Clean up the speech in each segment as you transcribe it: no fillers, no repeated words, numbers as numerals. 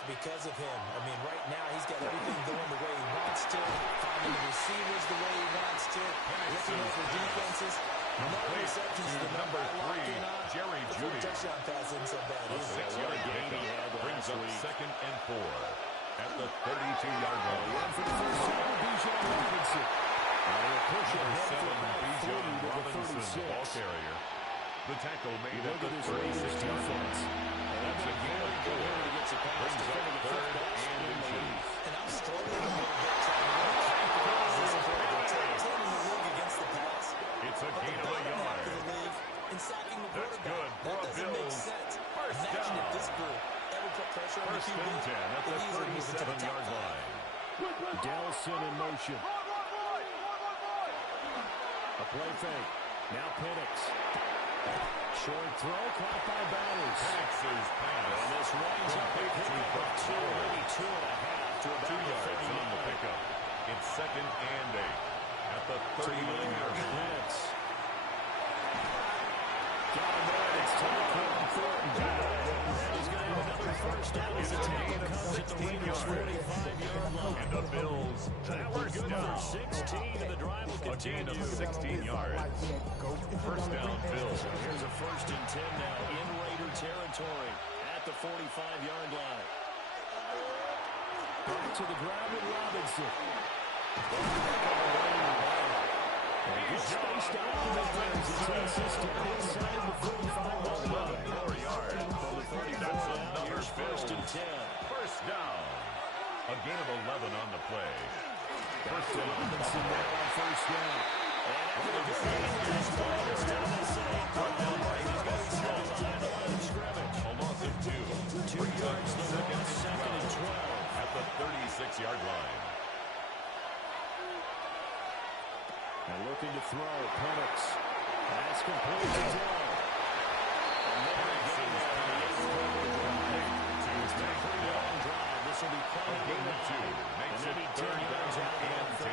it's because of him. I mean, right now he's got everything going the way he wants to, finding the receivers the way he wants to, looking over defenses. No interceptions is the number locking on. Jerry The Jeudy. touchdown pass isn't so bad. A 6-yard pickup brings up 2nd and 4 at the 32-yard line. One for the first time, Bijan Robinson. They'll push it ahead for about 40 to the 36. Ball carrier. The tackle made at the Look at this 36-yard line. defense. That's a gain of 4. Brings up 3rd and inches. And I'm struggling a little bit trying to capitalize this play. They're 10 in the league against the pass. It's a gain of a yard. In sacking the That's quarterback. good for That a doesn't make Bills. sense. First Imagine down. if this group ever put pressure on the 1st QB. and 10 at the They easily move into the top 37-yard five. line. Dellison in motion. A play fake. Now Penix. Short throw, caught by Bowers. Penix's pass. And this runs up a pickup of 2, maybe 2.5 to about 2 yards the on the 39. pickup. It's 2nd and 8 at the 39-yard line. Penix. Got him there. It's time for him. He's going to have another first down as the tackle comes at the Raiders' 45-yard line. And the Bills, first Good down. for 16, and the drive will A gain continue. of 16 yards. First down, Bills. Here's a 1st and 10 now in Raider territory at the 45-yard line. Back to the ground with Robinson. And he's spaced out the defense. It's consistent inside the 45-yard line. 4 yards. From the 45 That's out, another here's 1st and 10. First down. A gain of 11 on the play. First and Robinson there on 1st down. A loss of 2. 2 yards, the loss, 2nd and 12. At the 36-yard line. And looking to throw, Penix. That's complete to Dell. And there again, long drive. This will be A plenty gain of 2. and Makes it maybe 10 3rd yards down out and of 10.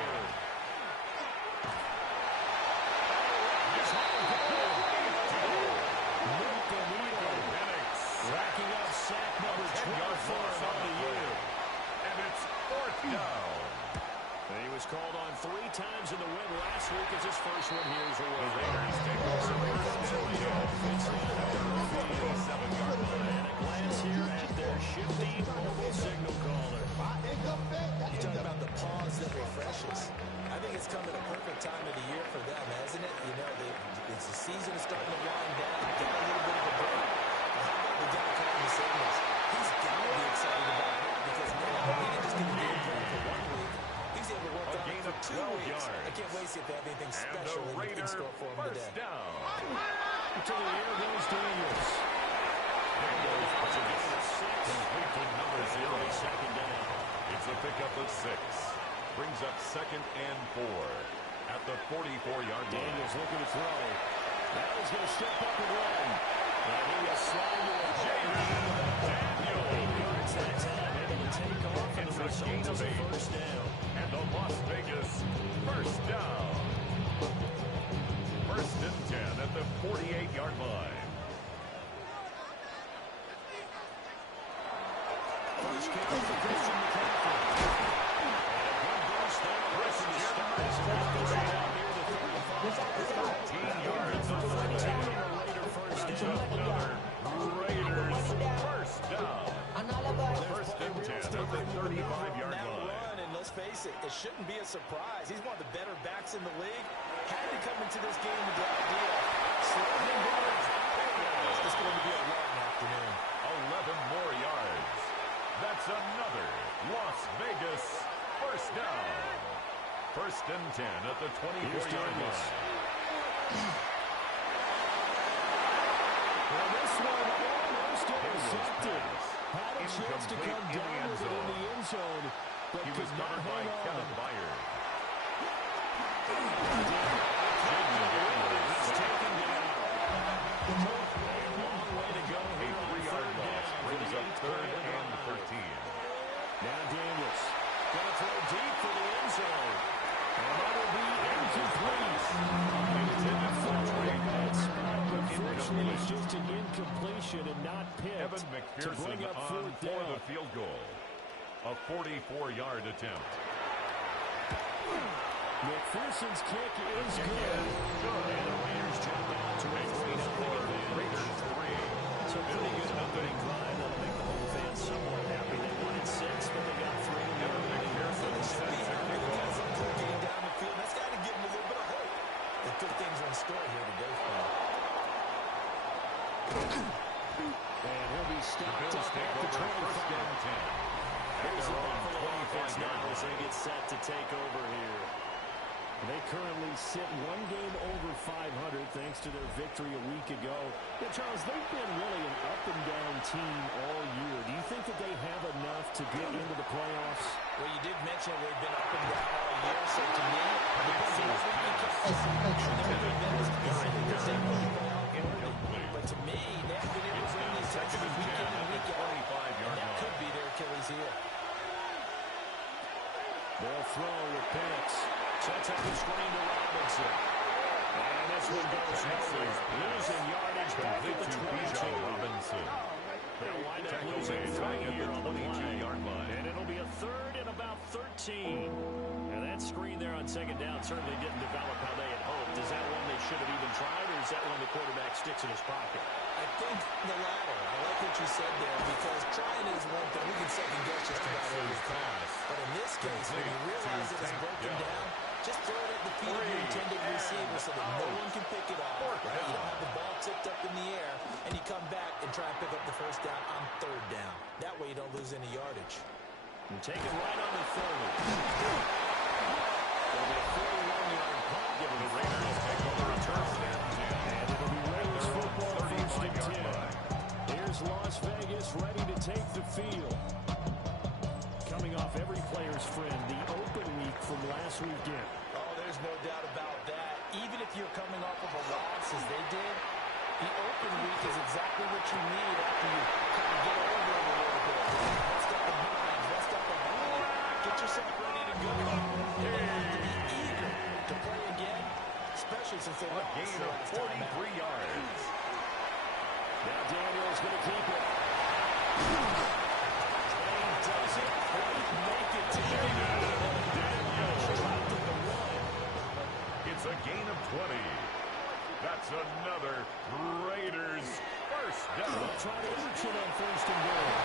Racking up sack number 24 on the year. And it's 4th down. And he was called on 3 times in the win last week as his first one here as a The Raiders take over first and 37-yard line. And a glance here at their shifty mobile signal caller. You talk about the pause that refreshes. I think it's come at a perfect time of the year for them, hasn't it? You know, the season is starting to wind down. Get a little bit of a break. How about the guy calling the signals? He's got to be excited about it because now he didn't just get a game plan for 1 week. He's able to work on it for 2 weeks. I can't wait to see if they have anything special And the in store for him Raider today. first down. To the air goes Daniels. Daniels puts it in at 6. Complete to number 0. 2nd down. It's a pickup of 6. Brings up 2nd and 4 at the 44-yard line. Daniels looking to throw. Now he's going to step up and run. And he will slide to a Daniel. 8 yards that time, able to take off, and the It's a gain result is of a 8. first down. And the Las Vegas first down. 1st and 10 at the 48-yard line. First kick for Christian McCaffrey. And a good burst there. Racing to start as he goes down near the 35. 13 yards on the play. Taking a Raider first down. Another Raiders first down. 1st and 10 at the 35-yard That line. run, and let's face it, it shouldn't be a surprise. He's one of the better backs in the league. Had to come into this game with the idea. Slow him down. It's going to be a long afternoon. 11 more yards. That's another Las Vegas first down. 1st and 10 at the 24-yard line. Well, this one almost intercepted. Had a chance to come down with it in the end zone, but He was could not covered by hang Kevin on. Byard. He's taken down. A long way to go A here on 3-yard third loss down. brings up 3rd and 13. Now Daniels going to throw deep for the end zone. And that'll be incomplete. Intended for Trey That spot, but fortunately it's just an incompletion. completion and not picked Evan to McPherson bring up on fourth for down. the field goal. A 44-yard attempt. McPherson's kick is good. And the Raiders jump out to a 3-0 Raiders 3. So pretty good opening drive. That'll make the home fans somewhat happy. They wanted 6, but they got 3. Evan McPherson sets the kickoff. Getting down the field, that's got to give them a little bit of hope. The good things are in store here today for them. And he'll be stopped Bills up take at the over first 25. down 10. Here's the Buffalo offense 25-yard now as they line. get set to take over here. They currently sit 1 game over 500 thanks to their victory a week ago. Yeah, Charles, they've been really an up-and-down team all year. Do you think that they have enough to get into the playoffs? Well, you did mention they've been up and down all year, so to me, because of what we but to me, they haven't been able to bring these Texans week in and week out. And that could be their Achilles heel. They'll throw with Penix. Sets up the screen to Robinson. And this one goes nowhere. Losing yardage back at the 22. Robinson. They'll wind up losing 3 here on the 22-yard line. And it'll be a third and about 13. And that screen there on second down certainly didn't develop how they had hoped. Is that one they should have even tried, or is that one the quarterback sticks in his pocket? I think the latter. I like what you said there, because trying is one thing. We can second guess just about every pass. But in this case, when you realize that it's broken down, just throw it at the feet of your intended receiver so that no one can pick it off. Right? You don't have the ball tipped up in the air, and you come back and try and pick up the first down on third down. That way you don't lose any yardage. And take it right on the 30. It'll be a 41-yard punt, giving the Raiders take over return. And it'll be Raiders football first and 10. Here's Las Vegas ready to take the field. Coming off every player's friend, the open week from last weekend. Oh, there's no doubt about that. Even if you're coming off of a loss as they did, the open week is exactly what you need after you kind of get over it a little bit. Rest up the mind, rest up the body, get yourself ready to go. They have to be eager to play again, especially since they lost Gain of 43 yards. Now Daniel's going to keep it. Does it quite make it to the It's a gain of 20. That's another Raiders first down. They'll try to reach it on first and goal.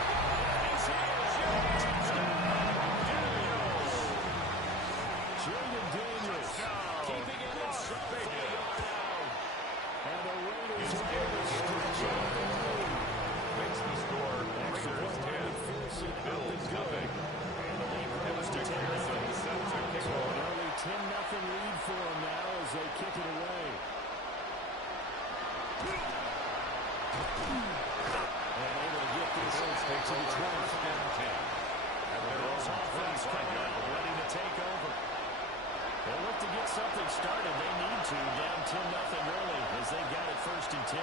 Jaden Daniels keeping it inside the yard out. And the Raiders are able to stretch out the lead. Makes the score Raiders 10. Bills nothing. And the lead grows to 10-0. So an early 10-0 lead for them now as they kick it away. And able to get this to the 20. And the Bills offense coming out, ready to take over. They'll look to get something started. They need to, down 10-0 early as they've got it first and 10.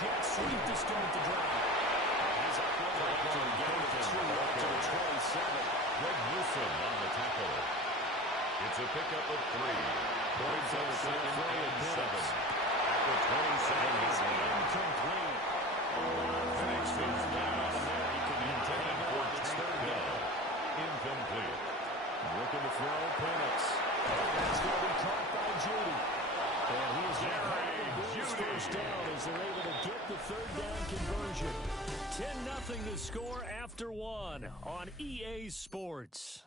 Jet sweep to start the drive. He's up with it to get it to the 27. Greg Newsom on the tackle. It's a pickup of 3. Points up 2nd and 7. At the 27 is incomplete. Penix is down. Intended for third down. Incomplete. Looking to throw Penix. That's going to be caught by Judy. And he is first down as they're able to get the third down conversion. 10-0 the score after 1 on EA Sports.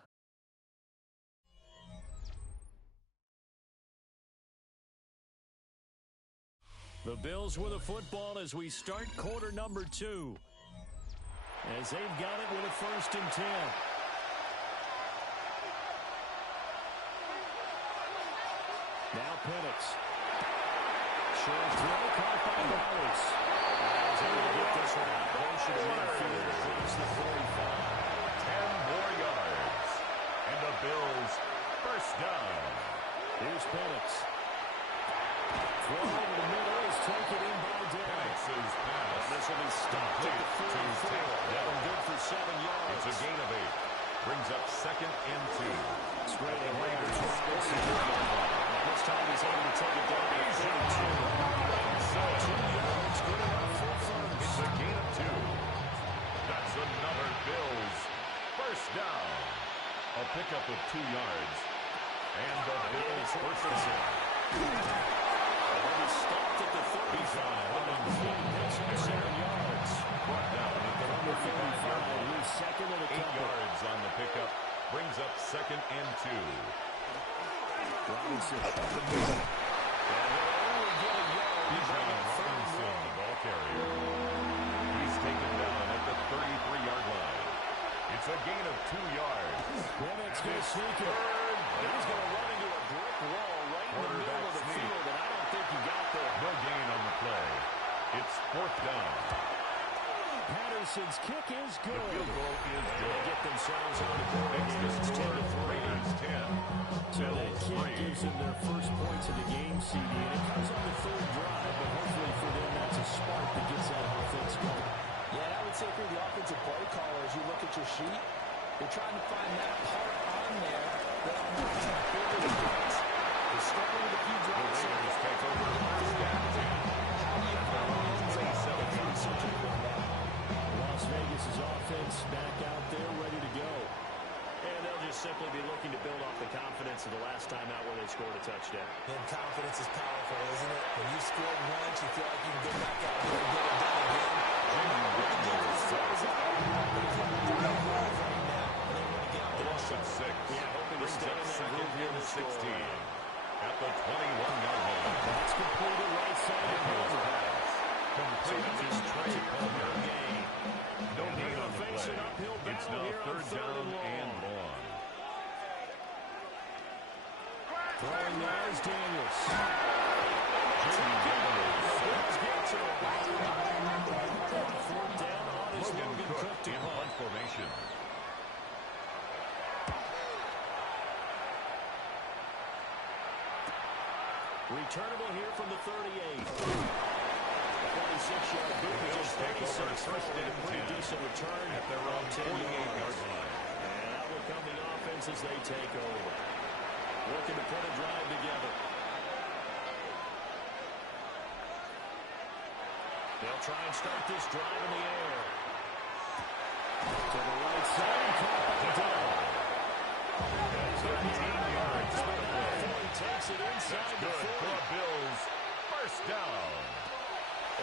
The Bills with a football as we start quarter number 2. As they've got it with a first and 10. Now Penix. Short throw caught by Bowers. He's able to get this one out closer to midfield across the 45. 10 more yards. And the Bills first down. Here's Penix. Throw over the middle is taken in by Derrick. Penix's pass. This will be stopped at the 44. That good for 7 yards. It's a gain of 8. Brings up 2nd and 2. Straight Raiders. This time he's able to take yards. And the Bills first down. Already stopped at the 35. That's 7 yards. Brought down at the 35-yard line. Second and a 8 couple. yards on the pickup. Brings up 2nd and 2. Robinson. And he'll only get a yard. Bijan Robinson, the ball carrier. He's taken down at the 33-yard line. It's a gain of 2 yards. Penix going to sneak it. He's going to run into a brick wall right in the middle of the field, and I don't think he got there. No gain on the play. It's 4th down. Patterson's kick is good. The field goal is They good. get themselves on the board. Makes the score Raiders 10. So that Bills kick 3. gives them their first points of the game, CD, and it comes on the 3rd drive, but hopefully for them that's a spark that gets that offense going. Yeah, and I would say if you're the offensive play caller, as you look at your sheet, you're trying to find that part on there that almost bigger than points. They're struggling with a few The drives. Raiders take over 1st down 10. How do you find the end zone? Pretty searching for that. Las Vegas' offense back out there ready to go. And they'll just simply be looking to build off the confidence of the last time out where they scored a touchdown. And confidence is powerful, isn't it? When you scored once, you feel like you can go back out there and get it done again. Loss of 6. Brings up 2nd and 16. At the 21-yard line. That's completed right side of Pass. the Complete to Trey Palmer. No gain on the face play. an uphill It's battle now here on 3rd third down and long. and long. Throwing now is Daniels. Jaden Daniels. Fourth down on his Logan Cook in punt formation. Returnable here from the 38. 26-yard boot. Bills take over 1st and Pretty 10 decent return at their own 48-yard line. And out will come the offense as they take over. Looking to put a drive together. They'll try and start this drive in the air. To the right side. Caught by Down. 17 yards on the play. He takes it inside the Good 40. for the Bills. First down.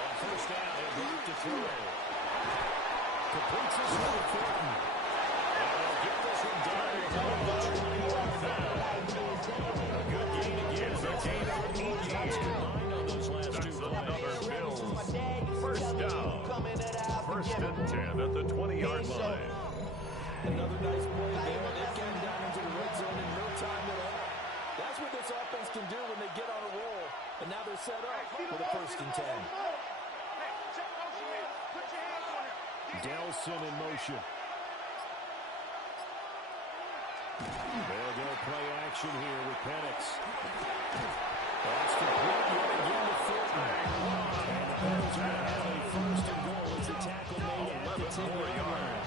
On first down, he'll drop to throw. Completes this one to Thornton. And they'll get this one down to the 21 now. A good gain again. It's a gain of 8 yards combined on those last two That's plays. another Bills. First down. 1st and 10 at the 20-yard line. Another nice play there. They're getting down into the red zone in no time at all. That's what this offense can do when they get on a roll. And now they're set up for the 1st and 10. Delson in motion. They'll go play action here with Penix. That's complete yet again to Thornton. And the Bills are going to have a 1st and goal as the tackle made at the 10-yard line.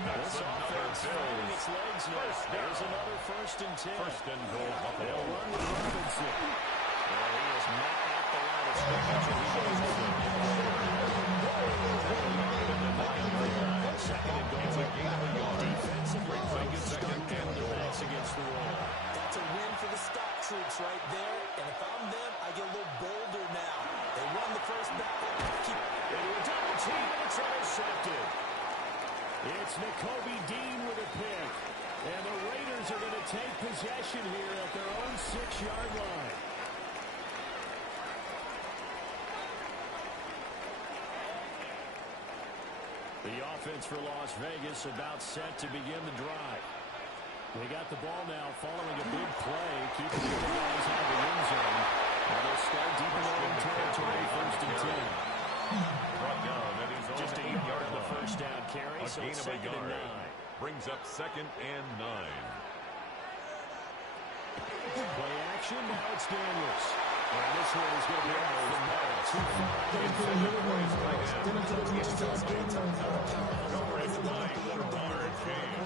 That's This another offense finding Bills. its legs now. There's another 1st and 10. 1st and goal, They'll Buffalo. run with Robinson. Well, he is not at the line of scrimmage. And he goes for it. Second and goal. It's a gain of a yard. Defensively, Brings up 2nd starting and the goal. backs against the wall. That's a win for the stock troops right there. And if I'm them, I get a little bolder now. They won the first battle. Keep Into a double team, and it's intercepted. It's Nakobe Dean with a pick. And the Raiders are going to take possession here at their own 6-yard line. The offense for Las Vegas about set to begin the drive. They got the ball now following a big play, keeping the guys out of the end zone. And they'll start deep in their own territory, 1st and 10. Brought down at his own Just a 8-yard yard on the line. first down carry, A so gain it's of a 2nd and yard. 9. Brings up 2nd and 9. Play action, now it's Daniels. And this one is going to be out from there. Too far. Intended for his tight end. Coverage by Lamar James.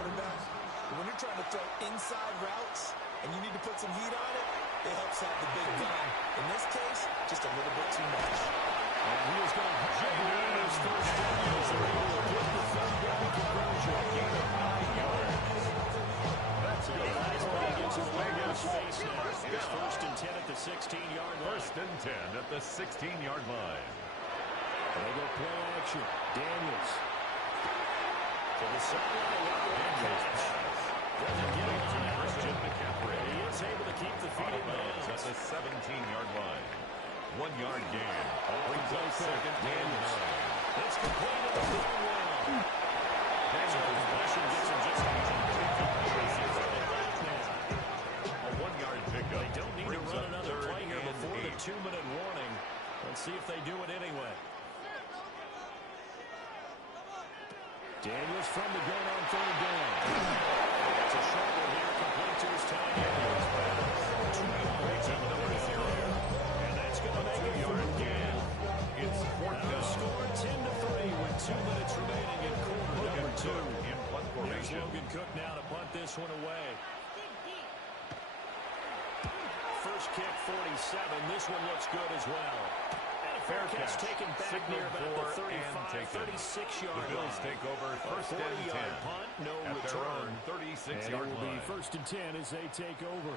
When you're trying to throw inside routes and you need to put some heat on it, it helps have the big gun. In this case, just a little bit too much. And he is going to have his first down as they're able to get the third down conversion. Gain of 9 yards. That's good. Nice play against Las Vegas. face now. First It's down. first and 10 at the 16-yard line. First and 10 at the 16-yard line. They go play action. Daniels. To the sideline. Catch. Doesn't get it on Christian McCaffrey. He is able to keep the feet in bounds. At the 17-yard line. 1-yard gain. Brings up second and 9. It's completed to the one. Daniels Possession gets him just a 1-yard pickup. They don't need to Brings run up another third play here and before the 8. 2-minute warning. Let's see if they do it anyway. Daniels from the gun on third down. It's a short one here, complete to his tight end. 2 yards and number 0. And that's going to make it third down. It's fourth Now the down. score 10-3 with 2 minutes remaining in quarter number 2. In punt Here's formation. Logan Cook now to punt this one away. First kick, 47. This one looks good as well. And a fair catch taken back Signaled near about for the and 35, taken. 36-yard The Bills line. take over A first and 10 40-yard punt, no at their return. own And 36-yard it will line. be first and 10 as they take over.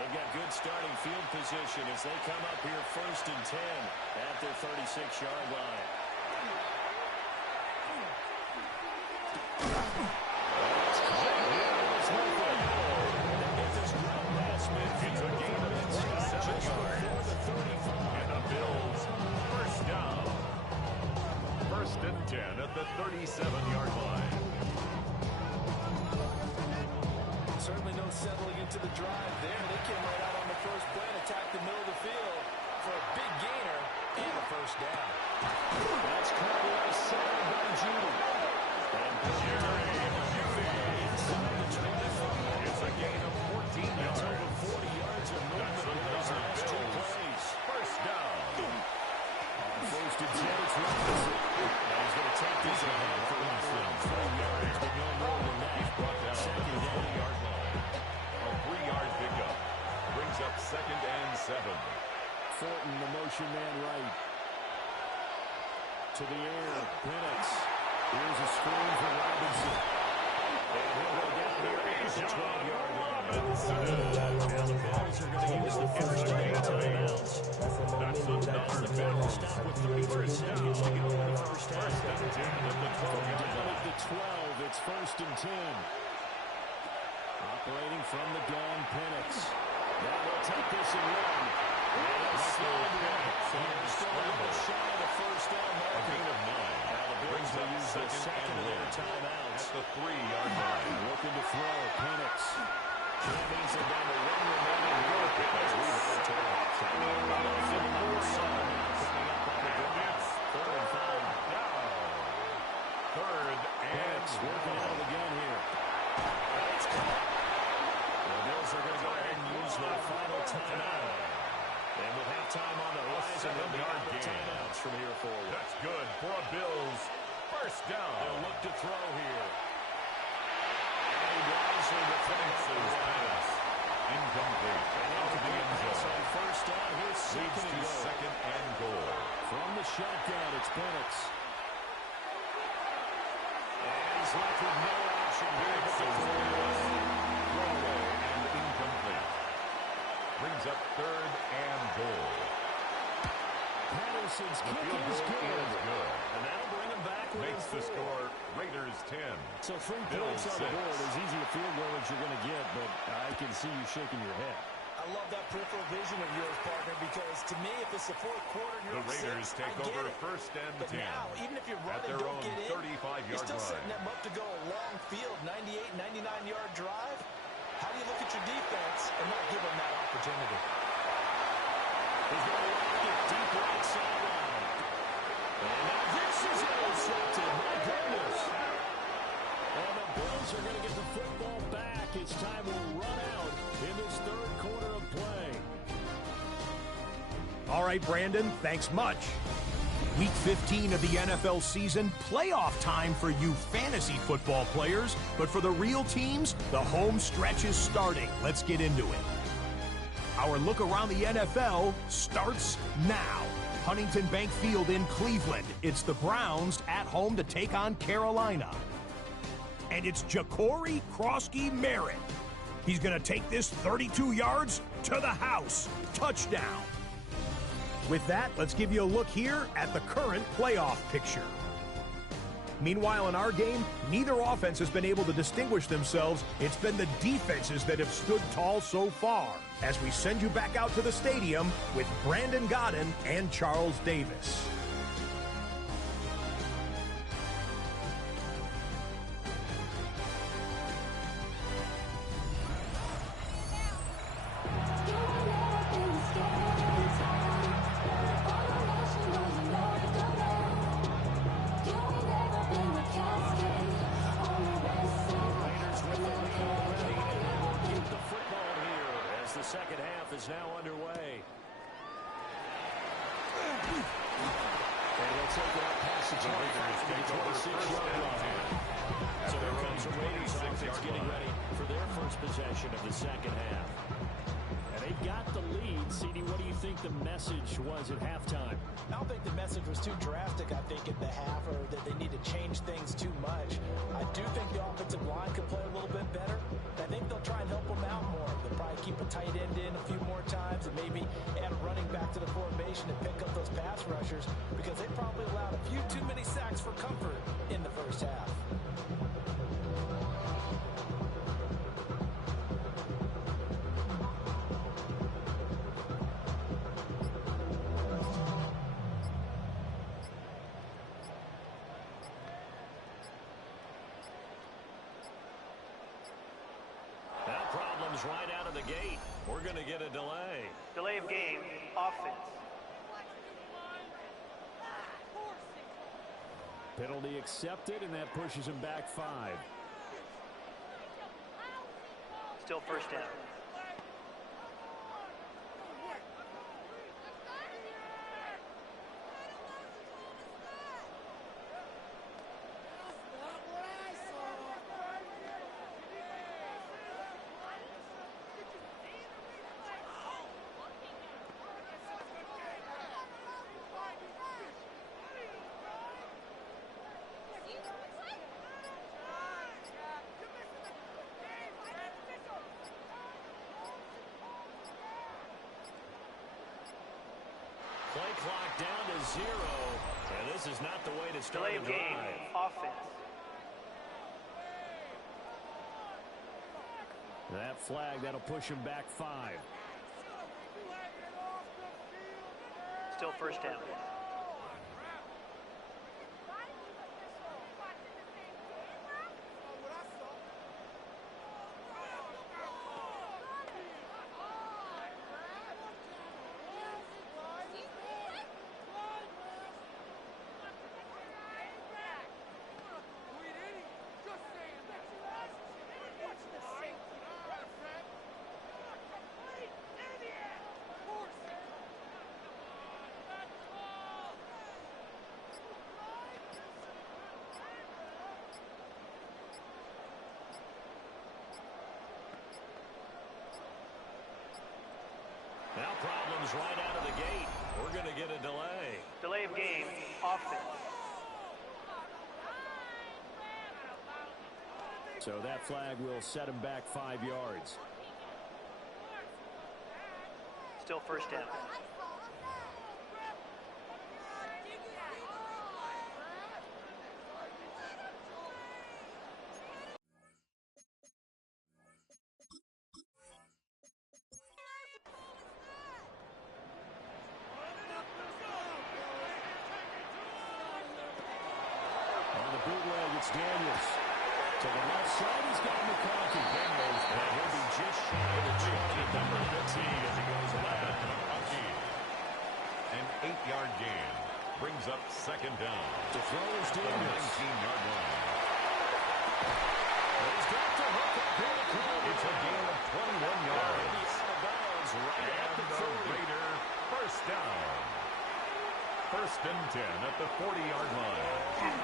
They've got good starting field position as they come up here first and 10 at their 36-yard line. It's a gain of 27 yards. And the Bills first down. First and 10 at the 37-yard line. Certainly no settling into the drive there. They came right out on the first play and attacked the middle of the field for a big gainer and a first down. That's caught away center by Judy. And It's a gain of 14 that's yards. over 40 yards of movement in those last 2 plays. First down. First and 10, it's Robinson. Now he's going to take this ahead for right around 4 yards, but no more than that. He's brought down at Second the down. 20-yard line. A 3-yard pickup. Brings up second and 7. Fortin, the motion man right. To the air, Penix. Here's a screen for Robinson. And he'll go down here at the 12-yard line. Now the Bills are going to use the first 3 timeouts. That's another Clock stop with 33 seconds to go in the first half. First and 10 at the 12-yard Down line. at the 12, it's first and 10. Operating from the gun, Penix. Now they'll take this and run. And they'll slide right. They're still a little shy of the first down A marker. gain of 9. Now the Bills Brings will up use the second second and of their 1 timeouts. at the 3-yard line. Looking to throw, Penix. That means they're down to 1 remaining work as we head to the halftime. Coming up on the drive. Third and 5. Third and Working out of the gun here. It's caught. The Bills are going to go ahead and use their final timeout. And with halftime on the horizon, they'll be out of timeouts from here forward. That's good for a Bills first down. They'll look to throw here. And Weiser with Penix's pass incomplete. Out of the end zone. on first down, here's Leads second to and goal. second and goal. From the shotgun, it's Penix. And he's left with no option here. Penix's pass throwaway and incomplete. Brings up third and goal. Patterson's The kick field is goal good. is good. And that'll bring him back within Makes the 4. score Raiders 10. So 3 Bills points on the 6. board. As easy a field goal as you're going to get, but I can see you shaking your head. I love that peripheral vision of yours, partner, because to me, if it's the fourth quarter and The you're up Raiders 6, take I get over it. first and But 10 now, even if you run at and their don't own get in, 35-yard you're still setting line. them up to go a long field, 98, 99-yard drive. How do you look at your defense and not give them that opportunity? He's going to lock it deep right sideline. And now this is intercepted. My goodness. And the Bills are going to get the football back. It's time to run out in this third quarter of play. All right, Brandon, thanks much. Week 15 of the NFL season, playoff time for you fantasy football players, but for the real teams, the home stretch is starting. Let's get into it. Our look around the NFL starts now. Huntington Bank Field in Cleveland. It's the Browns at home to take on Carolina. and it's Ja'Cory Krosky-Merritt. He's going to take this 32 yards to the house. Touchdown. With that, let's give you a look here at the current playoff picture. Meanwhile, in our game, neither offense has been able to distinguish themselves. It's been the defenses that have stood tall so far. As we send you back out to the stadium with Brandon Godden and Charles Davis. Was at halftime. I don't think the message was too drastic, I think, in the half, or that they need to change things too much. I do think the offensive line could play a little bit better. I think they'll try and help them out more. They'll probably keep a tight end in a few more times and maybe add a running back to the formation and pick up those pass rushers, because they probably allowed a few too many sacks for comfort in the first half. Right out of the gate. We're going to get a delay. Delay of game, offense. Penalty accepted, and that pushes him back 5. Still first down. Play clock down to 0. And this is not the way to start Delay a of drive. game, offense. That flag, that'll push him back 5. Still first down. Now problems right out of the gate. We're going to get a delay. Delay of game, offense. So that flag will set him back 5 yards. Still first down. Bootleg, it's Daniels. To the left side, he's got McConkey. Daniels, and he'll be just shy of the 20, number 15, as he goes left. McConkey. An 8-yard gain brings up second down. To throw is Daniels. 19-yard line. He's got to hook up here. It's a gain of 21 yards. Right at the 30. Raider first down. First and 10 at the 40-yard line.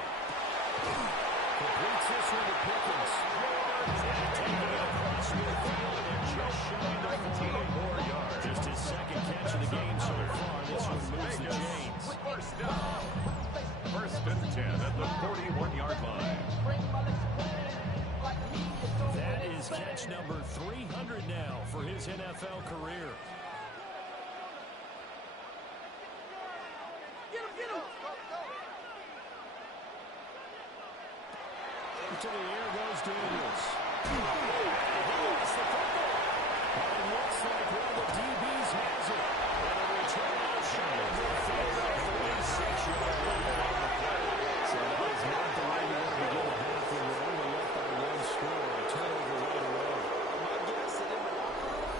Completes this one to Pickens. Taking it across midfield and just shy of 19 more yards. Just his second catch of the game so far. This one moves the chains. First down. First and 10 at the 41-yard line. catch number 300 now for his NFL career. To the air goes Daniels. He lost the football. And it looks like one of the DBs has it. And a return shot of the field of 46-yard line on the play. So that is not the way you want to begin the half when you're only up by one score. A turnover right away. My guess that in the locker room,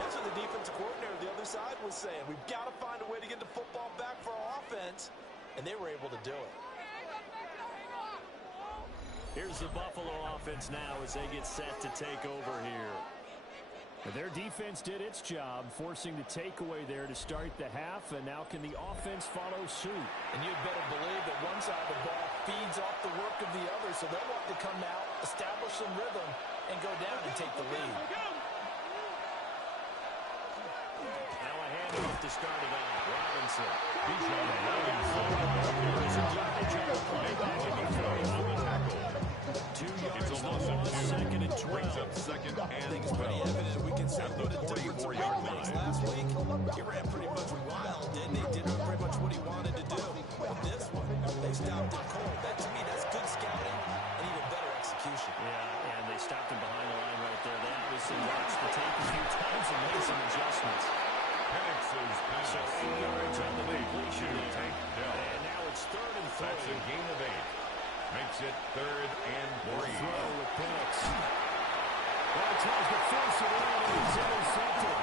that's what the defensive coordinator on the other side was saying. We've got to find a way to get the football back for our offense. And they were able to do it. Here's the Buffalo offense now as they get set to take over here. Their defense did its job, forcing the takeaway there to start the half, and now can the offense follow suit? And you'd better believe that one side of the ball feeds off the work of the other, so they'll want to come out, establish some rhythm, and go down and take the lead. Now a handoff to start it out. Robinson. Bijan Robinson. There's a yardage on the play back in the tackle. 2 yards It's a loss of 2. Second and 12. Brings up second I think and it's pretty 12. evident we can say At what the a difference 44-yard makes. line. Last week, he ran pretty much wild, didn't he? Did pretty much what he wanted to do. But this one, they stopped him cold. That, to me, that's good scouting and even better execution. Yeah, and they stopped him behind the line right there. They obviously watched the tape a few times and made some adjustments. Penix's pass. So 8 yards on the completion To there. Tank Dell. And now it's 3rd and 3. That's a gain of 8. Makes it 3rd and 3. Throw with Penix. Well, tries to force it in, and he's intercepted.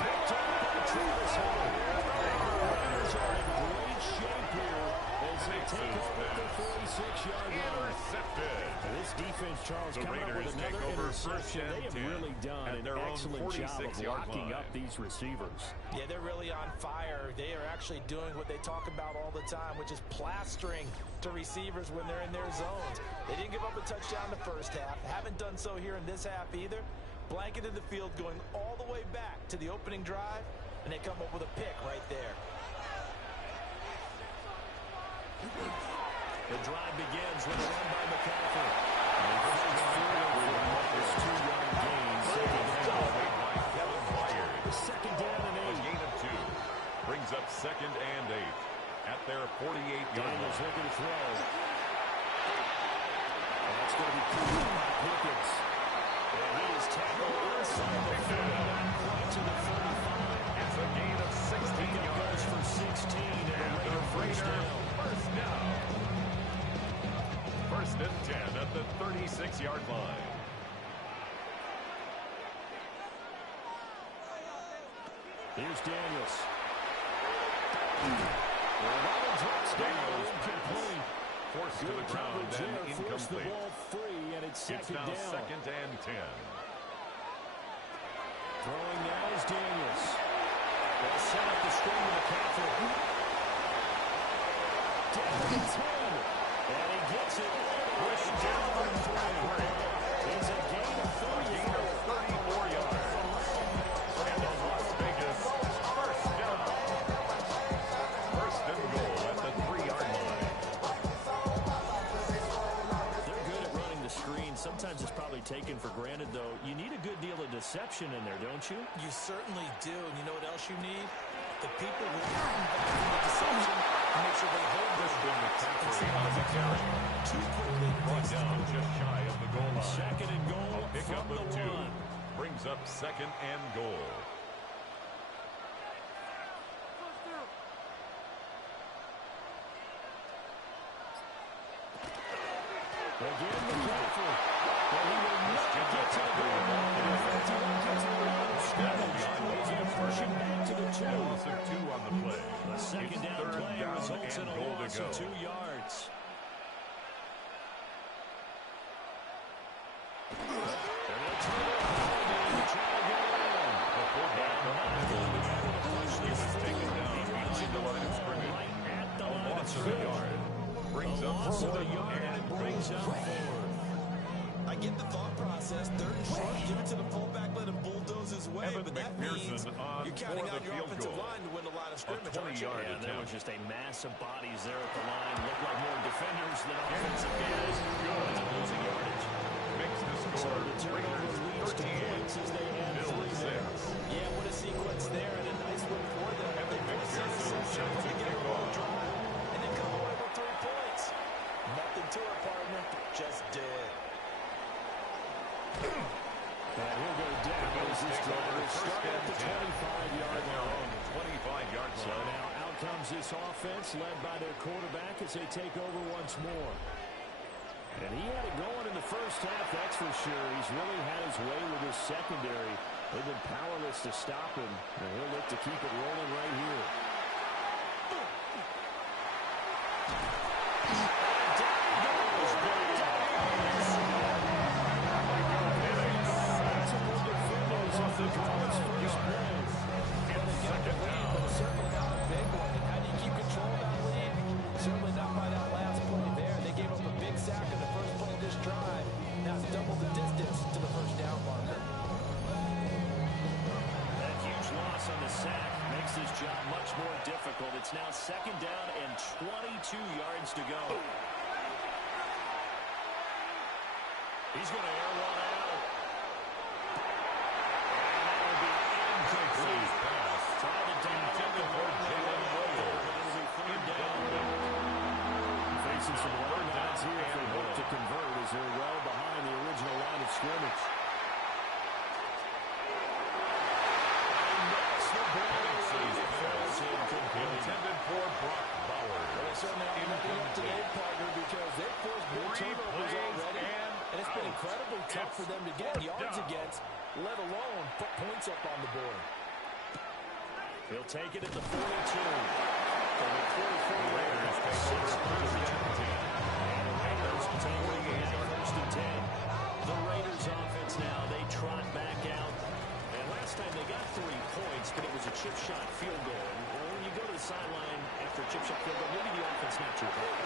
Picked up by Travis Hunter. The Raiders are in great shape here as they take over at the 46-yard line. Intercepted. This defense, Charles, The coming up Raiders with take another over interception. first and They have 10 really done at an their own excellent job of 46-yard locking line. up these receivers. Yeah, they're really on fire. They are actually doing what they talk about all the time, which is plastering to receivers when they're in their zones. They didn't give up a touchdown the first half. Haven't done so here in this half either. Blanketed the field going all the way back to the opening drive, and they come up with a pick right there. The drive begins with a run by McCaffrey. And he pushes forward for this 2-yard gain. Second down and 8. A gain of 2. Brings up 2nd and 8. At their 48-yard Daniels line. looking to throw. That's going to be cleared by Pickens. And he is tackled inside the 40 to the 35. It's a gain of 16 yards. Goes for 16 and the Raider first down. First and 10 at the 36-yard line. Here's Daniels. Daniels incomplete. Forced to the ground and Forced the incomplete. ball free, and it's It's second now down. 2nd and 10. Throwing now is Daniels. They'll set up the screen with McCaffrey. Down to 10. And he gets it Push down for 3. It's a gain of 34 yards. And the Las Vegas first down. First and goal at the 3-yard line. They're good at running the screen. Sometimes it's probably taken for granted, though. You need a good deal of deception in there, don't you? You certainly do. And you know what else you need? The people who are involved in the deception to make sure they hold This this one McCaffrey on the carry. too quickly. Brought down just shy of the goal line. Second and goal A pickup from of the 2. 1. Brings up 2nd and goal. Again, McCaffrey. But he will not get to the goal line. In fact, he won't get to the line of scrimmage. He's going to push him back to the 2. A loss of 2 on the play. A second It's down 3rd play down results in and a goal loss to go. of 2 yards. They're going to turn it around and try to get around. The fullback Not going to be able to push this was taken down He runs behind the line of scrimmage. right at the A line of loss of a scrimmage. yard. Brings A up loss of a 4th yard and it brings up 4th. I get the thought process. 3rd and short, give it to the fullback, let him bulldoze his way. Evan But that McPherson means on you're counting for out the your field offensive goal. line to win a line of scrimmage, aren't you? 20-yard Yeah, there was attempt. just a mass of bodies there at the line. Looked like more defenders than offensive guys. But it's a losing yardage. Makes The So score, the turnover leads to points as they add Bills 3 there. 6. Yeah, what a sequence there, and a nice one for them. Evan They force the McPherson interception, set put to together a kick little off. drive, and then come away with 3 points. Nothing to it, partner. Just dead. And he'll go down as this drive will start at the 25-yard line. 25-yard So line. now out comes this offense led by their quarterback as they take over once more. And he had it going in the first half, that's for sure. He's really had his way with his secondary. They've been powerless to stop him, and he'll look to keep it rolling right here. It's now 2nd down and 22 yards to go. He's going to air one out. And that will be incomplete. Tried it down Intended for Jalen Williams. It'll be 3rd down. Facing some long odds here if they hope to convert as they're well behind the original line of scrimmage. Intended for Brock Bowers. Well, they certainly are living up to their partner because they've forced big turnovers already. And it's been incredibly tough for them to get yards against, let alone put points up on the board. He'll take it at the 42. For the 44 Raiders take over 1st and 10. And the Raiders will take over now 1st and 10. The Raiders offense now, they trot back out. And last time they got 3 points, but it was a chip shot field goal. And when you go to the sideline after a chip shot field goal, maybe the offense not too hard.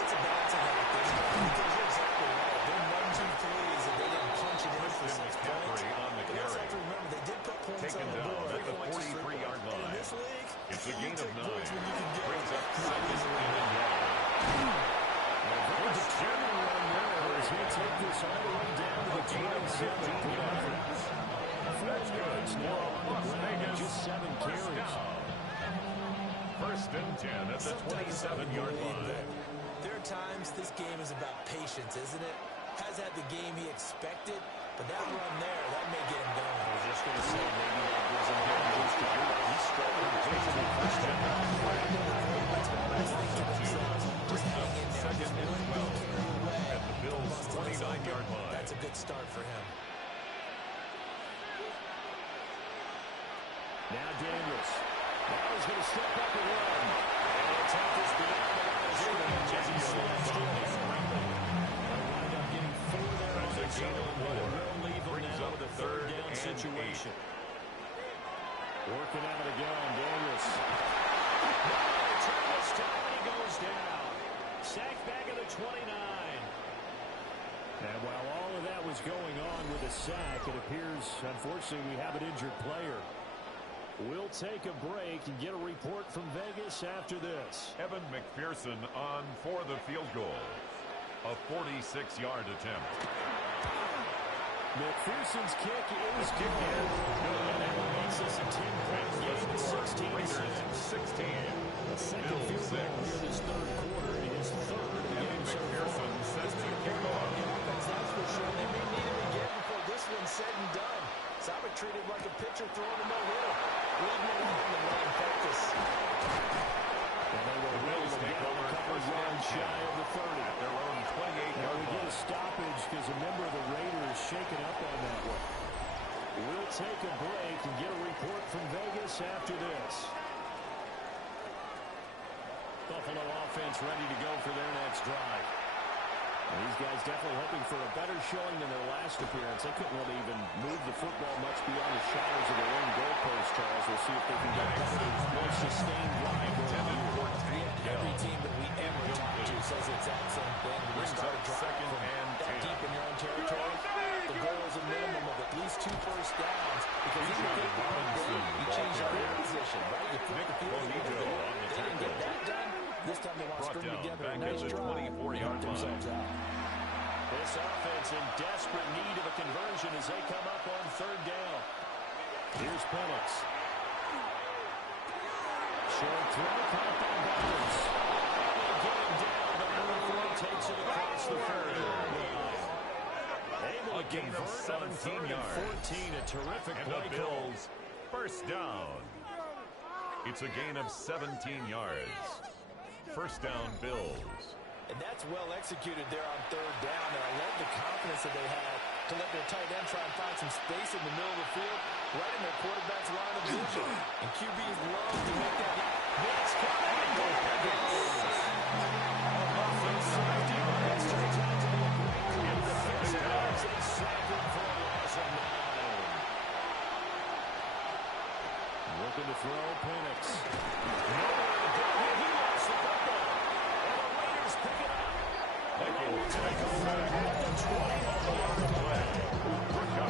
It's a balancing act this time because you're exactly right. They're 1-2-3s and they didn't punch it in for Christian 6 points. McCaffrey on the But you also carry. have to remember they did put points Taken on the down board. at the 43-yard line. In this league, It's a you gain of take 9. points when you can get Brings them. up 2nd and 1. Very determined run there as he took this all the way down to the 27. Good offense. 4 yards now on the ground, just 7 carries. 1st and 10 at the 27-yard line. There are times this game is about patience, isn't it? Has had the game he expected, but that run there, that may get him going. I was just going to say, maybe that gives him a little boost to do. He's struggling to take the first down. Just hang in there. 2nd and 12 at the Bills' 29-yard line. That's a good start for him. Now Daniels. Now he's going to step up and run. And he'll take this beyond the line of scrimmage as he slams to the ground. They'll wind up getting 4 there on That's a its gain own, of but it 4. will leave them Brings now up with a 3rd 3rd down and situation. Working out again, Daniels. Trying to stop, and he goes down. Sacked back at the 29. And while all of that was going on with a sack, it appears, unfortunately, we have an injured player. We'll take a break and get a report from Vegas after this. Evan McPherson on for the field goal. A 46-yard attempt. McPherson's kick is good. And that makes this a 10-point game, 16-6. A second field goal here this 3rd quarter, and his 3rd of the game so far. McPherson sets the kickoff. That's for sure. They may need him again before this one's said and done. Sabe treated like a pitcher throwing a no-hitter. Leaving him alone and letting focus. And they will Bills take over a couple 1st and yards 10 shy of the 30. at their own Now 28-yard we get a line. stoppage because a member of the Raiders shaken up on that one. We'll take a break and get a report from Vegas after this. Buffalo offense ready to go for their next drive. And these guys definitely hoping for a better showing than their last appearance. They couldn't really even move the football much beyond the shadows of their own goalpost, Charles. We'll see if they can get a more sustained drive going here. Every team that we ever talk to says the exact same thing. When you Brings start up a drive 2nd and that 10. deep in your own territory, the goal is a minimum of at least 2 first downs. Because even if you Robinson, you change your field position, right? You flip Nick the field. Bonito on the They didn't get tackle. that done. This time they want to Brought string down together a back at nice the drive. 24-yard Help themselves line. out. This offense in desperate need of a conversion as they come up on third down. Here's Penix. Short throw, caught by Barnes. And they get him down, but number 4 takes it across the 30. Able to gain of convert on 17 yards. 14, a terrific And play the call. Bills, first down. It's a gain of 17 yards. First down, Bills. And that's well executed there on third down. And I love the confidence that they had to let their tight end try and find some space in the middle of the field, right in their quarterback's line of vision. And QBs love to make that. Blitz coming. Safety on extra time to be a great defense. They sack him for a loss of 9. Looking to throw, Penix. Nowhere to go. He lost the football. And the Raiders pick it up. And they will take a sack at the 21-yard line.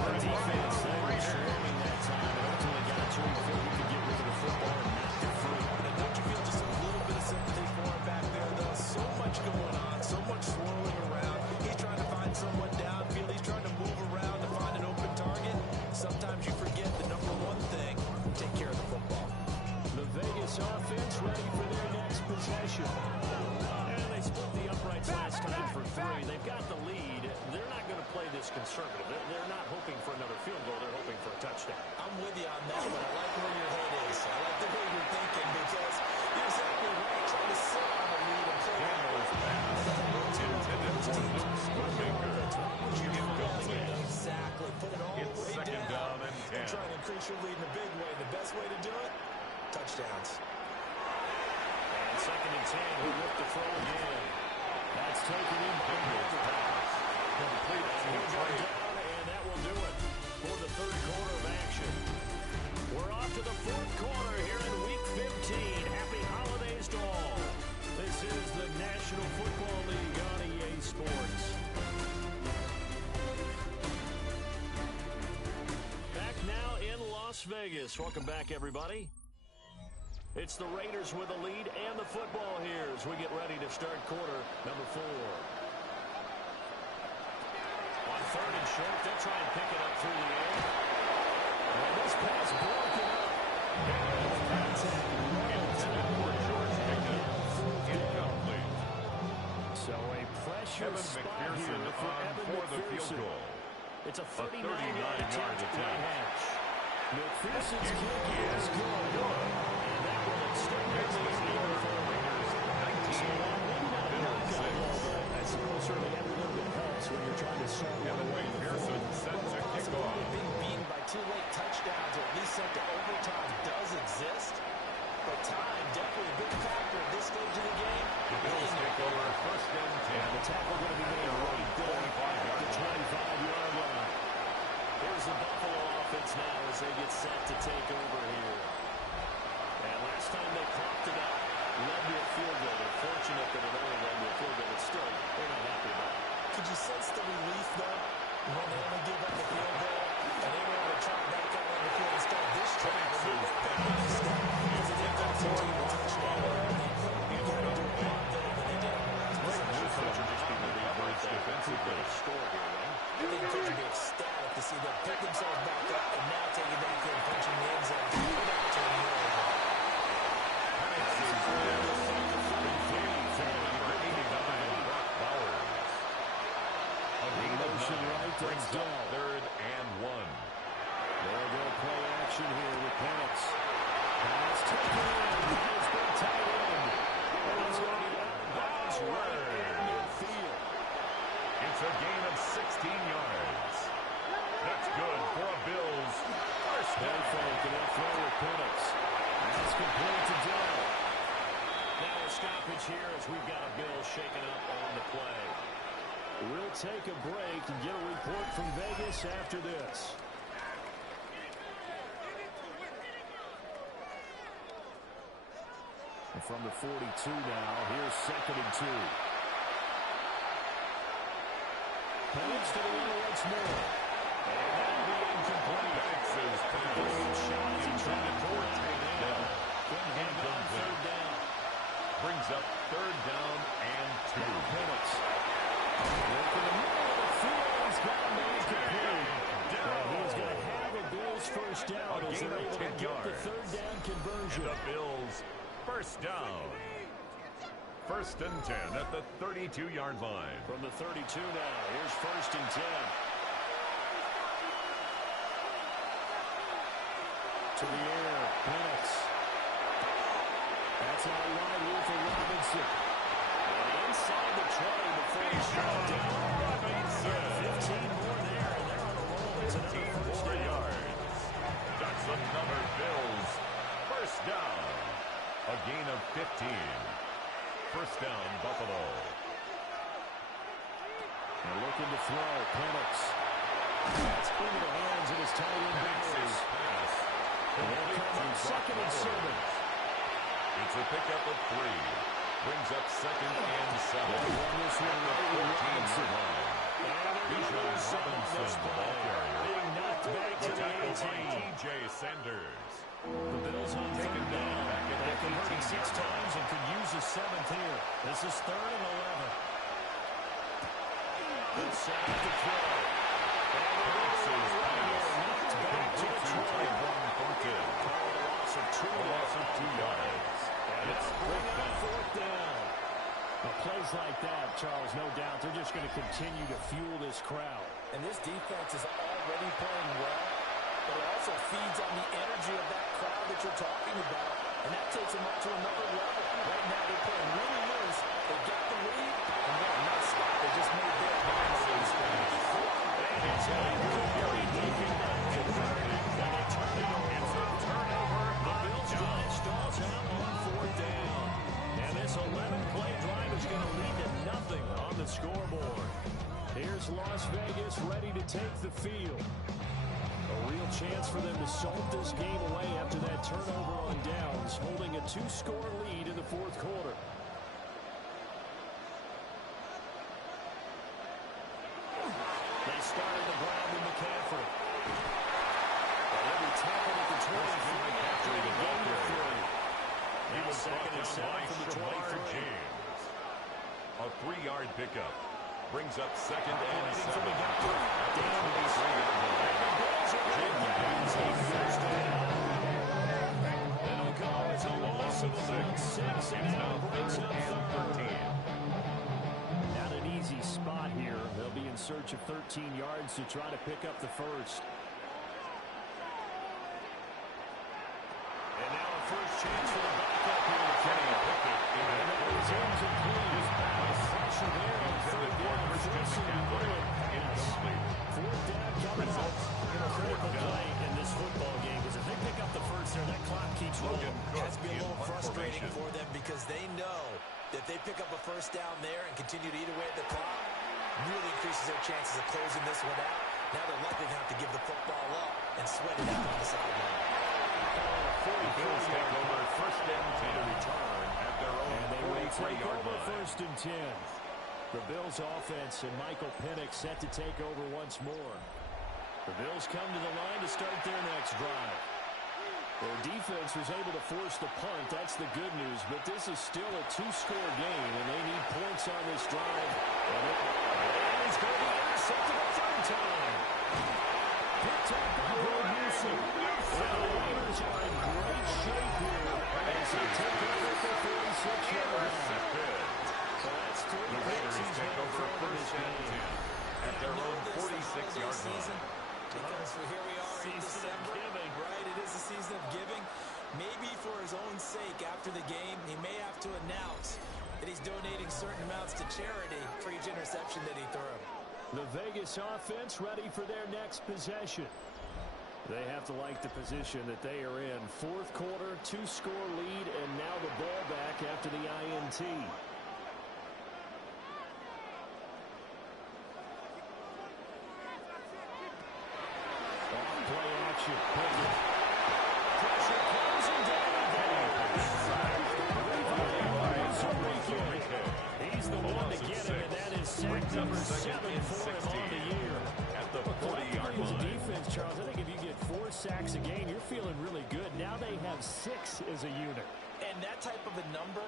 The defense, they were swarming that time and ultimately got to him before he could get rid of the football and knocked it free. And don't you feel just a little bit of sympathy for him back there, though? So much going on, so much swirling around. He's trying to find someone downfield. He's trying to move around to find an open target. Sometimes you forget the number one thing, take care of the football. The Vegas offense ready for their next possession. And they split the uprights last time for 3. They've got the lead. They're not going to play this conservative. They're not hoping for another field goal. They're hoping for a touchdown. I'm with you on that, but I like where your head is. I like the way you're thinking because you're exactly right. Trying to sit on the lead and play Campbell's pass. Intended for Luke Schoonmaker. Incomplete. Exactly. Put it all It's the way second down and 10. try and increase your lead in a big way. The best way to do it, touchdowns. And second and 10, he'll look to throw again. That's taken in by Herbert. Complete And he'll go to down, and that will do it for the third quarter of action. We're off to the fourth quarter here in Week 15. Happy holidays to all. This is the National Football League on EA Sports. Back now in Las Vegas. Welcome back, everybody. It's the Raiders with the lead and the football here as we get ready to start quarter number 4. On third and short, they'll try and pick it up through the air. And this pass broken up. Intended for George Pickens. Incomplete. So a pressure Kevin spot McPherson here for on Evan for the field McPherson. goal. It's a 39 39-yard yard attempt. attempt. McPherson's kick is good. And that will extend their Makes the lead score even Raiders 19. Bills 6. I suppose certainly every little bit helps when you're trying to start one Kevin away. McPherson set to kick off. Being beaten by 2 late touchdowns or at least sent to overtime does exist, but time definitely a big factor at this stage of the game. The Bills take over first and 10. The tackle going to be made right there at the 25-yard line. Here's the Buffalo offense now as they get set to take over here. And last time they popped it up, led to a field goal. They're fortunate that it only led to a field goal, but still, they're not happy about it. Could you sense the relief, though, when they only give up the field goal and they were able to trot back out on the field and start this drive? Because it didn't cost the team a touchdown. You got to do one thing, and they did. Coach will just be the leverage defensively. Score here, right? I think the coach would be ecstatic to see them pick themselves back up and now take it back in, punching the end zone. Put out to the middle. Brings up third and 1. They'll go play action here with Penix. Pass taken in. It's been tight end. And it's going to be out of bounds right in midfield. It's a gain of 16 yards. That's good for a Bills first They down. fake and they'll throw with Penix. That's complete to Dell. Now a stoppage here as we've got a Bill shaken up on the play. We'll take a break and get a report from Vegas after this. And from the 42 now, here's second and 2. Penix to the line once more. And that'll be incomplete. Penix is pass. Intended for tight end. Incomplete. Third down. Brings up third down and 2. Penix. Work in the middle of the Fields got him incomplete. He's going to have a Bills first down as they're able to get the third down conversion. And the Bills first down. First and 10 at the 32-yard line. From the 32 now, here's first and 10. To the air, Penix. That's out wide here for Robinson. And inside the 20 before he's shot down. Robinson. 15 more there, and they're on a roll. It's another first down. Yards. That's another Bills first down. A gain of 15. First down, Buffalo. They're looking to throw. Penix. That's into the hands of his tight end. Penix's pass. And they'll come on second and 7. It's a pickup of 3. Brings up second and 7. Won this one right with Robinson. Bijan Robinson, the ball carrier. Being knocked back to the 18. T.J. Sanders. The Bills on third down. They're converting 6 times and could use a 7th here. This is third and 11. Good set up to throw. Penix's pass. Knocked back to the 20. A loss of 2 yards. And it's Bring fourth up down. fourth down. Plays like that, Charles, no doubt, they're just going to continue to fuel this crowd. And this defense is already playing well, but it also feeds on the energy of that crowd that you're talking about, and that takes them up to another level. Right now they're playing really loose. They got the lead, and they're not stopped. They just made their bounces. It's a turnover. The Bills don't stall out on fourth down. And this 11-play drive is going to lead to nothing on the scoreboard. Here's Las Vegas ready to take the field. A real chance for them to salt this game away after that turnover on downs, holding a 2-score lead in the fourth quarter. They start on the ground with McCaffrey. They'll be tackled at the 23 after the game of 3. He was Second and 7 from the 23. James. A 3-yard pickup. Brings up second and 7. From the At the 23-yard line. That'll go as a loss of 6, and now brings up 13. Not an easy spot here. They'll be in search of 13 yards to try to pick up the first. And now a first chance for the backup here. Kenny Pickett. And that was incomplete. Pressure there on third down. Fourth down coming up. Critical play in this football game, because if they pick up the first there, that clock keeps rolling. That's been a little frustrating for them because they know that they pick up a first down there and continue to eat away at the clock, really increases their chances of closing this one out. Now they're likely to have to give the football up and sweat it out on the sideline. The Bills take over first and 10 to return at their own 43-yard line. First and 10. The Bills offense and Michael Penix set to take over once more. The Bills come to the line to start their next drive. Their defense was able to force the punt. That's the good news. But this is still a 2-score game, and they need points on this drive. And it's going to be intercepted a third time. Picked up by Greg Newsom. And the Raiders are in great shape here as they take over the 46-yard line. So that's 3 The Raiders take over first and 10 at their own 46-yard line. Because here we are in December, right? It is a season of giving. Maybe for his own sake after the game, he may have to announce that he's donating certain amounts to charity for each interception that he threw. The Vegas offense ready for their next possession. They have to like the position that they are in. Fourth quarter, 2-score lead, and now the ball back after the INT. Play action. Pressure closing down. He's the one to get him, and that is sack number 7 for him on the year. At the 40-yard line. Defense, Charles, I think if you get 4 sacks a game, you're feeling really good. Now they have 6 as a unit. And that type of a number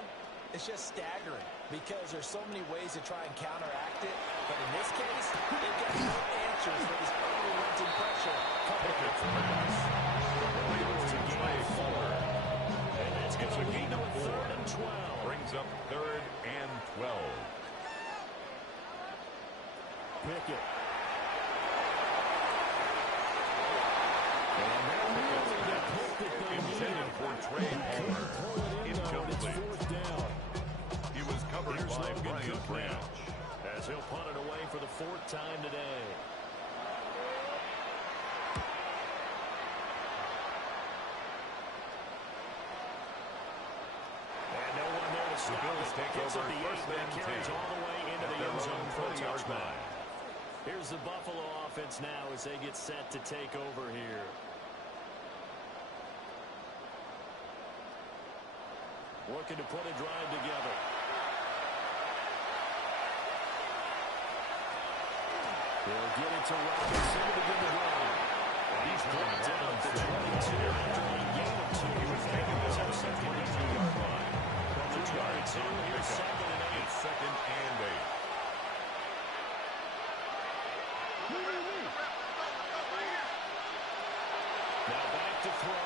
It's just staggering because there's so many ways to try and counteract it. But in this case, they've got no answers for this unrelenting pressure. Pickett's pass. They're able to play forward. And that's going to lead to a 3rd and 12. Brings up 3rd and 12. Pickett. And that really the pick that they Intended for Trey Palmer. It's Incomplete. 4th down. He was covered Here's by Logan Brian Cook Branch. now, as he'll punt it away for the 4th time today. And no one there to The stop Bills it. take Gets over at the first 8, and carries 10. all the way into At the their end zone own for a 30-yard touchback. line. Here's the Buffalo offense now as they get set to take over here. Looking to put a drive together. They'll get it to Robinson to begin the drive. He's brought down to 22 after a gain of 2. He was taking this on the 22-yard line. From the 22, here's 2nd and 8. It's 2nd and 8. Now back to throw.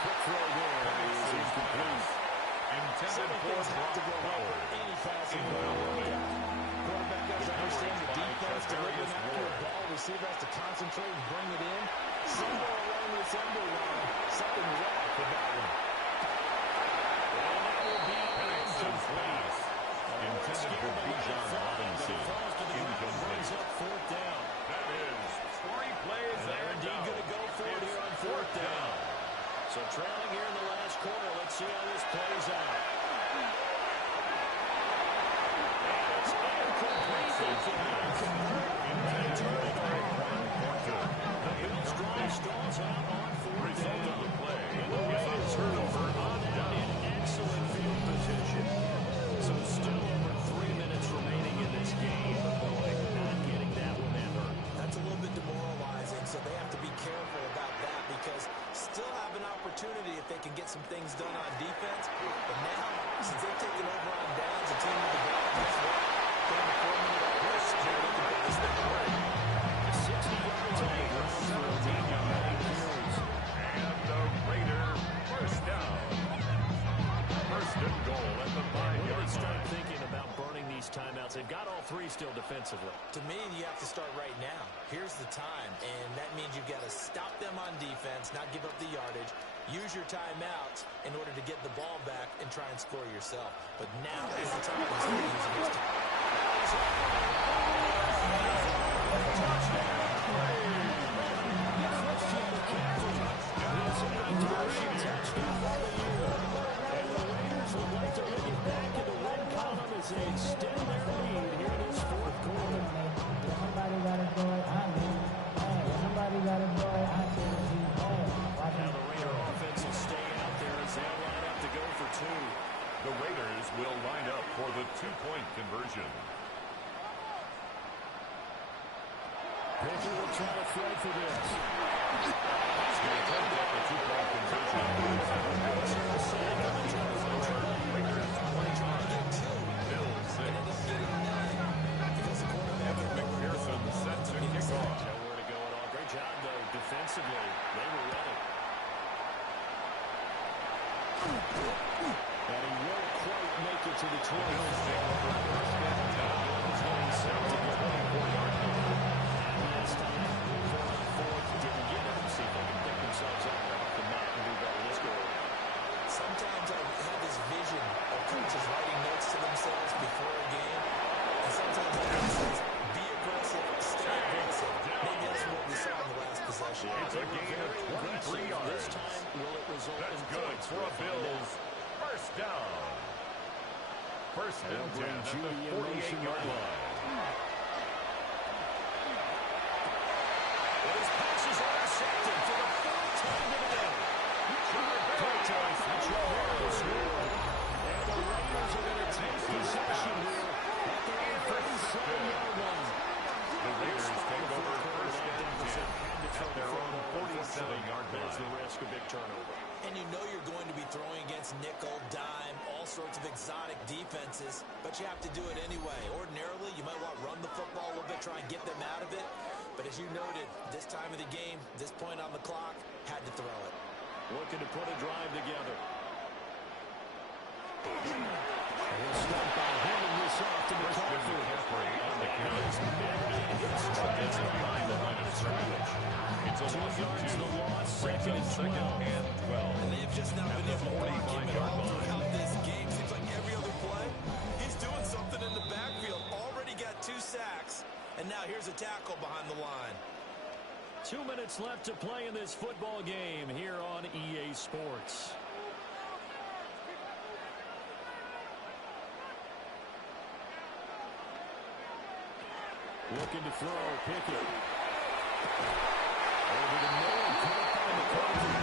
Quick throw there is incomplete. Intended for Brock Bowers. Any passing play. Quarterback has to understand the defense, delivering after a ball. Receiver has to concentrate and bring it in. Somewhere along the assembly line, something's off with that one. And that will be Incomplete. Intended for Bijan Robinson. Incomplete. brings up 4th down. That is 3 plays. And they're indeed going to go for it here on 4th down. So trailing here in the last quarter. Let's see how this plays out. It's incomplete. The Bills drive stalls out on 4th Result of down. the play And the is a Raiders turnover on in down. excellent field position. So still over 3 minutes remaining in this game. But boy, not getting that one that hurt. That's a little bit demoralizing, so they have to be careful about that because still have an opportunity if they can get some things done on defense. But now, since they've taken over on downs, a team with the ball, guess what? They have a 4-minute push. They're looking for this thing to work. 60 yards on the ground for a team of 9 carries. And the Raider first down. First and goal at the When do 5-yard they start line. thinking about burning these timeouts? They've got all 3 still defensively. To me, you have to start right now. Here's the time, and that means you've got to stop them on defense, not give up the yardage, use your timeouts in order to get the ball back and try and score yourself. But now is the time to start using this time. Extend their lead here in this 4th quarter. Somebody gotta do it, I mean, hey, somebody gotta do it, I mean, hey. Now the Raider offense will stay out there as they line up to go for 2. The Raiders will line up for the 2-point conversion. Pickett will try to throw for this. He's going to attempt at the 2-point conversion. Bills 6. McPherson set to kick off. Nowhere to go at all. Great job, though, defensively. They were ready. And he won't quite make it to the 20. Bills take over first and 10. They're on the 24-yard line. Last time, 4th, didn't get it. See if they can pick themselves up off the mat and do better this goal. Sometimes I have this vision of coaches writing notes to themselves before a game, and sometimes I think it says, be aggressive, stay aggressive. Maybe that's what we saw in the last possession. It's a gain of 23 yards. This time, will it result That's in good points for a Bills first down. First and 10 at the 48-yard line. His pass is intercepted for the 4th time today. Great time for Charles here. And the Raiders are going to take possession here at the 37-yard line. The Raiders take over first and 10 at their own 47-yard There's line. the risk of big turnover. And you know you're going to be throwing against nickel, dime, all sorts of exotic defenses, but you have to do it anyway. Ordinarily, you might want to run the football a little bit, try and get them out of it. But as you noted, this time of the game, this point on the clock, had to throw it. Looking to put a drive together. He'll stop by handing this off to McCaffrey. It's behind the line of scrimmage. It's a 1 yards to the loss. Second and 12. And they've just not been able to block him at all throughout this game. Seems like every other play, he's doing something in the backfield. Already got 2 sacks. And now here's a tackle behind the line. 2 minutes left to play in this football game here on EA Sports. Looking to throw, Pickett. Over the middle, caught by McCarthy.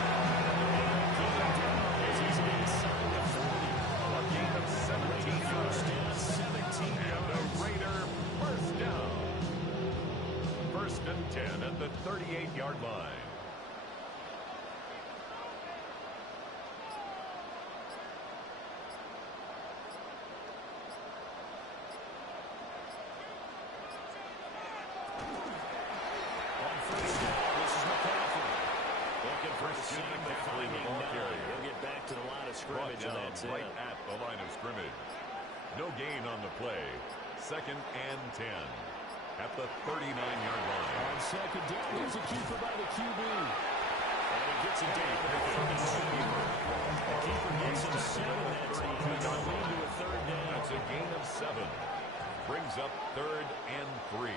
As he's inside the 40. A gain of 17 yards. 17 And the Raider first down. First and 10 at the 38-yard line. Scrimmage, and that's right it. at the line of scrimmage. No gain on the play. Second and 10 at the 39-yard line. On second down, there's a keeper by the QB. And he gets it down to the 32. The keeper gets him 7 that time. He's going to lead to a third down. That's a gain of 7. Brings up third and 3.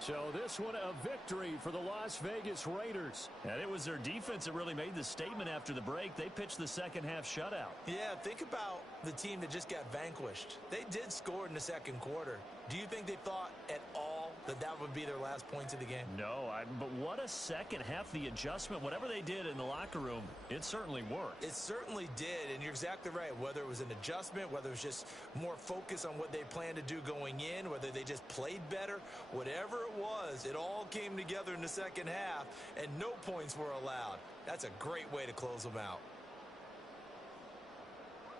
So this one a victory for the Las Vegas Raiders. And it was their defense that really made the statement after the break. They pitched the second half shutout. Yeah, think about the team that just got vanquished. They did score in the second quarter. Do you think they thought at all that that would be their last points of the game? No, but what a second half. The adjustment, whatever they did in the locker room, it certainly worked. It certainly did, and you're exactly right. Whether it was an adjustment, whether it was just more focus on what they planned to do going in, whether they just played better, whatever it was, it all came together in the second half, and no points were allowed. That's a great way to close them out.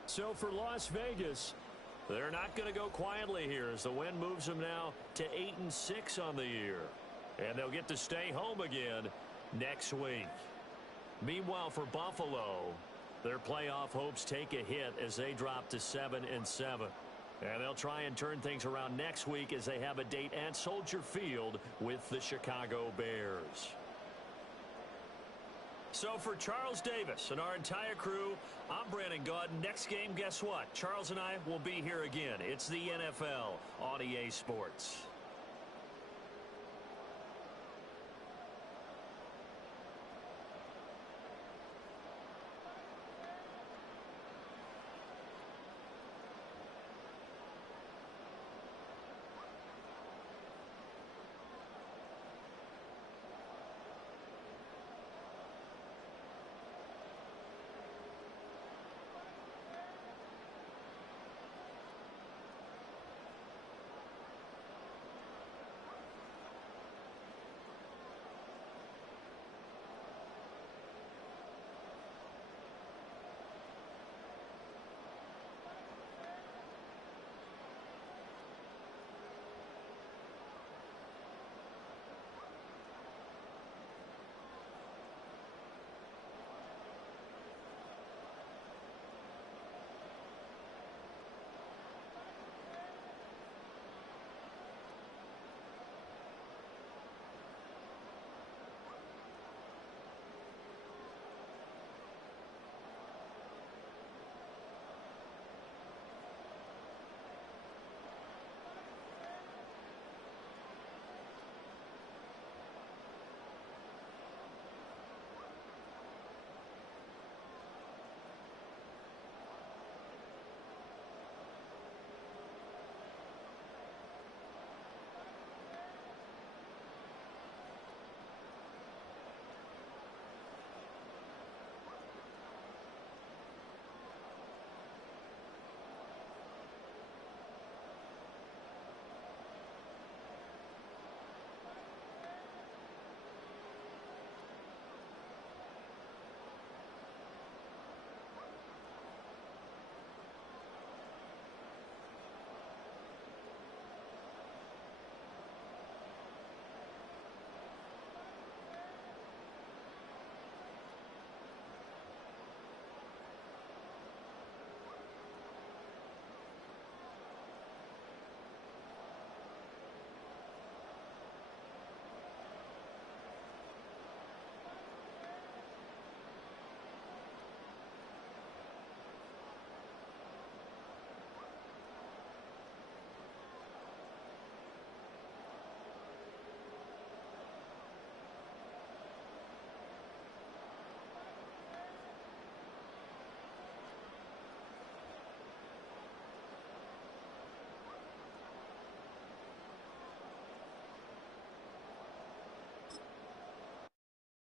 So for Las Vegas, they're not going to go quietly here as the win moves them now to 8-6 on the year. And they'll get to stay home again next week. Meanwhile, for Buffalo, their playoff hopes take a hit as they drop to 7-7. And they'll try and turn things around next week as they have a date at Soldier Field with the Chicago Bears. So for Charles Davis and our entire crew, I'm Brandon Gaudin. Next game, guess what? Charles and I will be here again. It's the NFL on EA Sports.